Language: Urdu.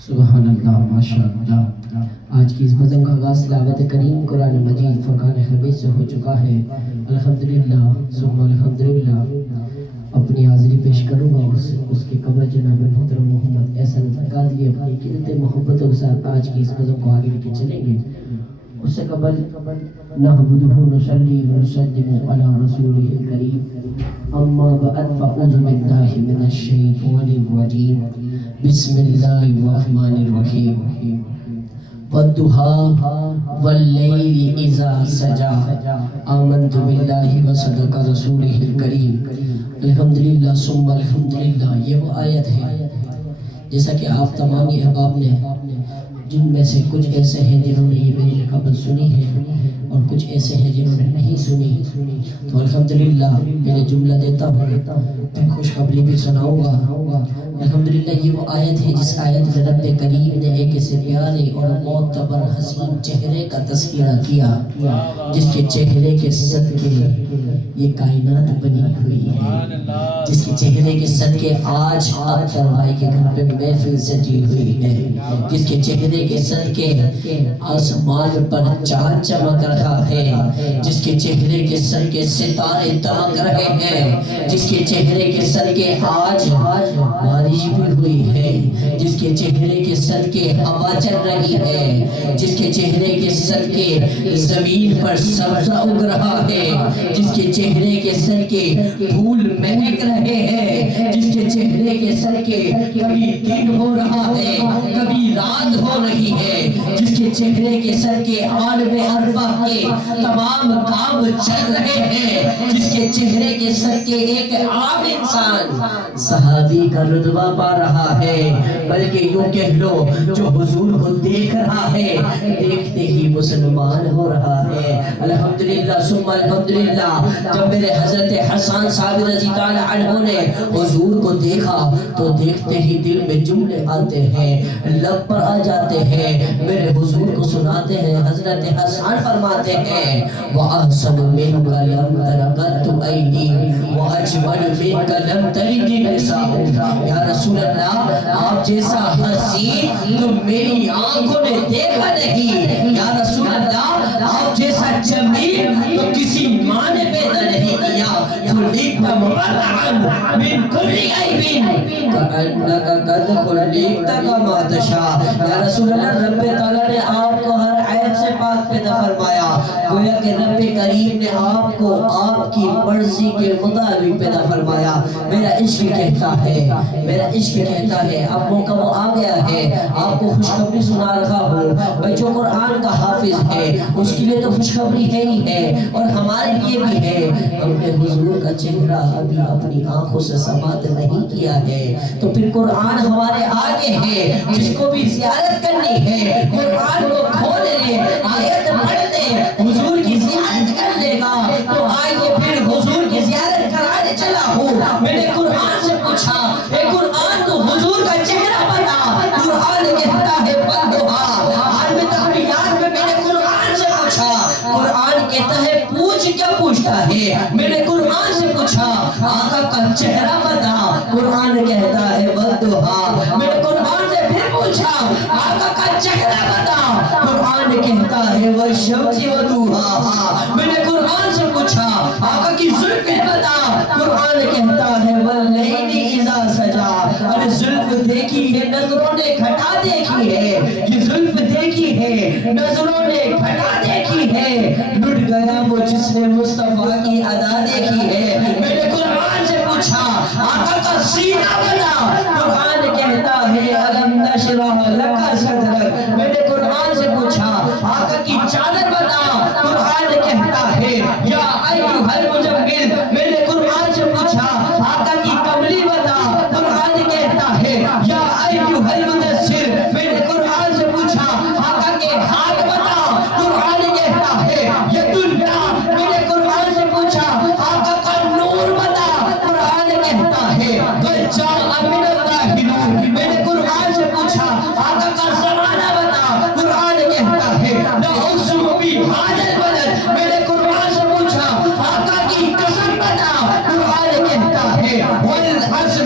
سبحان اللہ ماشاء اللہ۔ آج کی اس بزم کا آغاز تلاوت کریم قرآن مجید فرقان حمید سے ہو چکا ہے۔ الحمدللہ ثم الحمدللہ۔ اپنی حاضری پیش کروں گا اس کے قبل جناب محترم محمد احسن قادری اپنی قلت محبتوں کے ساتھ آج کی اس بزم کو آگے لے کے چلیں گے۔ اس سے قبل نحمدہ نصلی ونسلم علی رسولہ الکریم، اما بعد فاعوذ باللہ من الشیطان الرجیم، بسم اللہ الرحمن الرحیم۔ والضحیٰ واللیل اذا سجا، آمنت باللہ وصدق رسولہ الکریم۔ الحمدللہ ثم الحمدللہ۔ یہ وہ آیت ہے جیسا کہ آپ تمامی احباب نے، جن میں سے کچھ ایسے ہیں جنہوں نے یہ میری قبل سنی ہے اور کچھ ایسے ہیں جنہوں نے نہیں سنی، تو الحمدللہ پہلے جملہ دیتا ہوں پھر خوشخبری بھی سناؤں گا۔ الحمدللہ یہ وہ آیت ہے جس آیت میں رب کریم نے ایک ایسے پیارے اور معتبر حسین چہرے کا تذکرہ کیا جس کے چہرے کے صدقے یہ کائنات بنی ہوئی ہے، جس کے چہرے کے صدقے آج اختر بھائی کے گھر پہ محفل سجی ہوئی ہے، جس کے چہرے کے صدقے آسمان پر چاند چمک رہا ہے، جس کے چہرے کے صدقے ستارے دمک رہے ہیں، جس کے چہرے کے صدقے آج بارش بھی ہوئی ہے، جس کے چہرے کے صدقے ہوا چل رہی ہے، جس کے چہرے کے صدقے زمین پر سبزہ اگ رہا ہے، جس کے چہرے کے صدقے پھول مہک رہے ہیں، جس کے چہرے کے صدقے کبھی دن ہو رہا ہے کبھی رات ہو رہی ہے، جس کے چہرے کے صدقے عالم ارواح کے تمام کام چل رہے ہیں، جس کے چہرے کے صدقے ایک عام انسان صحابی کا رتبہ پا رہا ہے، بلکہ یوں کہہ لو جو حضور کو دیکھ رہا ہے دیکھتے ہی مسلمان ہو رہا ہے۔ الحمدللہ ثم الحمدللہ۔ جب میرے حضرت حسان صاحب رضی اللہ عنہ نے حضور کو دیکھا تو دیکھتے ہی دل میں جملے آتے ہیں، لب پر آ جاتے ہیں، میرے حضور کو سناتے ہیں۔ حضرت حسان فرماتے ہیں وَأَحْسَنُ مِنْكَ لَمْ تَرَقَتُ عَيْنِي وَأَجْمَلُ مِنْكَ لَمْ تَلِدِ النِّسَاءُ۔ یا رسول اللہ آپ جیسا حسین تو میری آنکھوں نے دیکھا نہیں، یا رسول اللہ آپ جیسا جمیل تو کسی ماں نے پیدا نہیں کیا۔ خُلِقْتَ مُبَرَّأً مِنْ كُلِّ عَیْبٍ كَأَنَّكَ قَدْ خُلِقْتَ كَمَا تَشَاءُ۔ یا رسول اللہ رب تعالیٰ نے آپ کو ہر عیب سے پاک پیدا فرمایا، گویا کہ رب کریم نے آپ کو آپ کی مرضی کے مطابق پیدا فرمایا۔ میرا عشق کہتا ہے، میرا عشق کہتا ہے، اب موقع وہ آ گیا ہے آپ کو خوشخبری سنا رہا ہوں۔ بھائی جو قرآن کا حافظ ہے اس کے لیے تو خوشخبری ہے ہی ہے اور ہمارے لیے بھی ہے۔ ہم نے حضور کا چہرہ ابھی اپنی آنکھوں سے سماعت نہیں کیا ہے تو پھر قرآن ہمارے آگے ہے، جس کو بھی زیارت کرنی ہے قرآن کو کھول لے، آیت پڑھ لے، حضور کی زیارت کر لے گا۔ تو آئیے پھر حضور کی زیارت کرانے چلا ہوں۔ میں نے قرآن سے پوچھا اے قرآن تو حضور کا چہرہ بتا، قرآن کہتا ہے والضحیٰ۔ عالم تحریات میں نے قرآن سے پوچھا، قرآن کہتا ہے پوچھ کیا پوچھتا ہے، میں نے قرآن سے پوچھا آقا کا چہرہ بتا، قرآن کہتا ہے والضحیٰ۔ میں نے قرآن سے پھر پوچھا آقا کا چہرہ بتا، قرآن کہتا ہے والشمس وضحاہا۔ میں نے قرآن سے پوچھا آقا کی زلفیں بتا، قرآن کہتا ہے واللیل اذا سجا۔ ارے زلف دیکھی ہے نظروں نے گھٹا دیکھی ہے، یہ زلف دیکھی ہے نظروں نے گھٹا دیکھی ہے، لٹ گیا وہ جس نے مصطفیٰ کی ادا دیکھی ہے۔ میں نے قرآن سے پوچھا آقا کا سینہ بتا، قرآن کہتا ہے الم نشرح لک صدرک۔ میں نے قرآن سے پوچھا آقا کی چادر بتا، قرآن کہتا ہے یا ایھا المزمل۔ میں نے قرآن سے پوچھا آقا کی کملی بتا، قرآن کہتا ہے یا ایھا المدثر۔ میں نے قرآن سے پوچھا آقا کے ہاتھ بتا، قرآن کہتا ہے ید اللہ۔ میں نے قرآن سے پوچھا آقا کا نور بتا، قرآن کہتا ہے قد جاء من اللہ نور۔ میں نے قرآن سے پوچھا آقا کا زمانہ بتا، قرآن کہتا ہے لا اقسم بھاذا البلد۔ میں نے قرآن سے پوچھا آقا کی قسم بتا، قرآن کہتا ہے والعصر